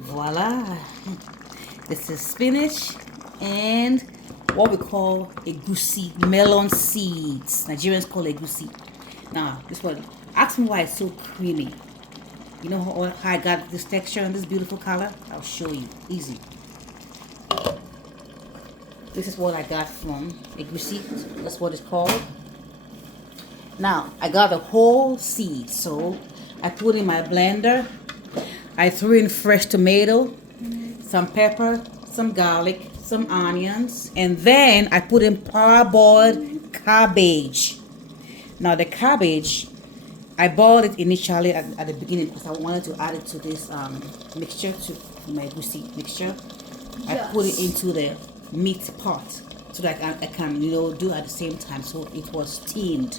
Voila. This is spinach and what we call Egusi, melon seeds. Nigerians call Egusi. Now, this one, ask me why it's so creamy. You know how I got this texture and this beautiful color? I'll show you. Easy. This is what I got from Egusi. That's what it's called. Now, I got the whole seed, so I put in my blender. I threw in fresh tomato, some pepper, some garlic, some onions, and then I put in parboiled cabbage. Now the cabbage, I boiled it initially at the beginning because I wanted to add it to this mixture, to my egusi mixture. I put it into the meat pot so that I can, do at the same time. So it was steamed.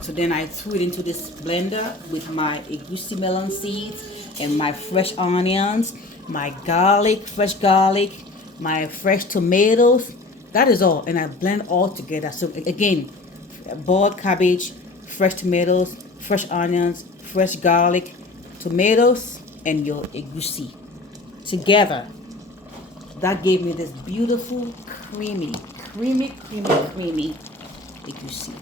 So then I threw it into this blender with my egusi melon seeds and my fresh onions, my garlic, fresh garlic, my fresh tomatoes. That is all, and I blend all together. So again, boiled cabbage, fresh tomatoes, fresh onions, fresh garlic, tomatoes, and your egusi together. That gave me this beautiful, creamy egusi.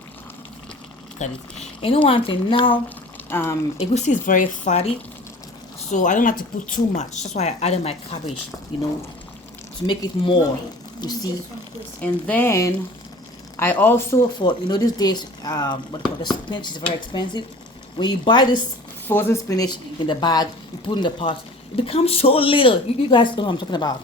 Got it. You know one thing now, egusi is very fatty, so I don't like to put too much. That's why I added my cabbage, to make it more. You see, and then I also, for these days, the spinach is very expensive. When you buy this frozen spinach in the bag, you put in the pot, it becomes so little. You guys know what I'm talking about.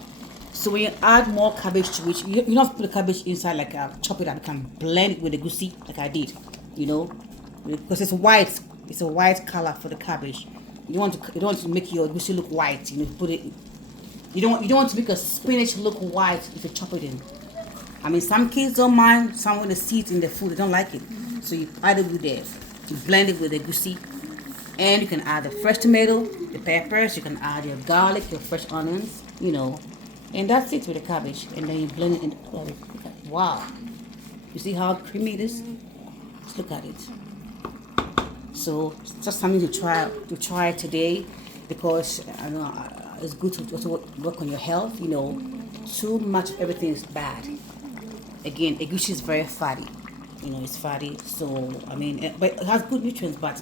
So when you add more cabbage to it, you don't have to put the cabbage inside, like chop it up. You can blend it with the egusi like I did, because it's white. It's a white color for the cabbage. You don't want to make your egusi look white. Put it. You don't want to make a spinach look white if you chop it in. I mean, some kids don't mind. Some with the seeds in the food, they don't like it. So you add it with this. You blend it with the egusi, and you can add the fresh tomato, the peppers. You can add your garlic, your fresh onions. And that's it with the cabbage. And then you blend it in. Wow! You see how creamy it is? Just look at it. So it's just something to try today, because I know it's good to also work on your health. Too much of everything is bad. Again, egusi is very fatty. It's fatty. So I mean, but it has good nutrients. But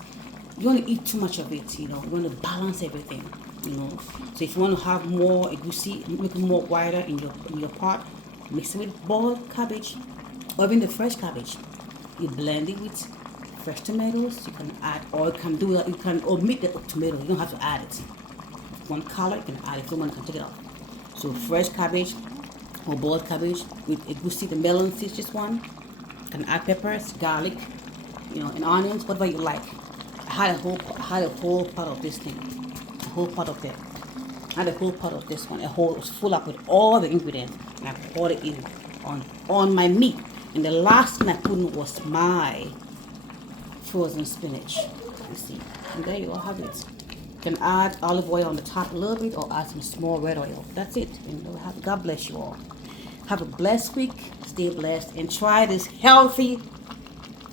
you want to eat too much of it. You want to balance everything. So if you want to have more egusi, make it more wider in your pot, mix it with boiled cabbage or even the fresh cabbage. You blend it with fresh tomatoes. You can add, or you can do that. You can omit the tomato. You don't have to add it. If you want color, you can add it. If you want, you can take it off. So fresh cabbage or boiled cabbage with egusi, the melon seeds, just one. You can add peppers, garlic, and onions, whatever you like. I had a whole pot of this thing. A whole pot of it. I had a whole pot of this one. It was full up with all the ingredients, and I poured it in on my meat. And the last thing I put in was my frozen spinach. You see, and there you all have it. You can add olive oil on the top a little bit, or add some small red oil. That's it. And God bless you all. Have a blessed week. Stay blessed and try this healthy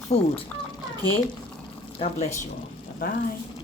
food. Okay? God bless you all. Bye bye.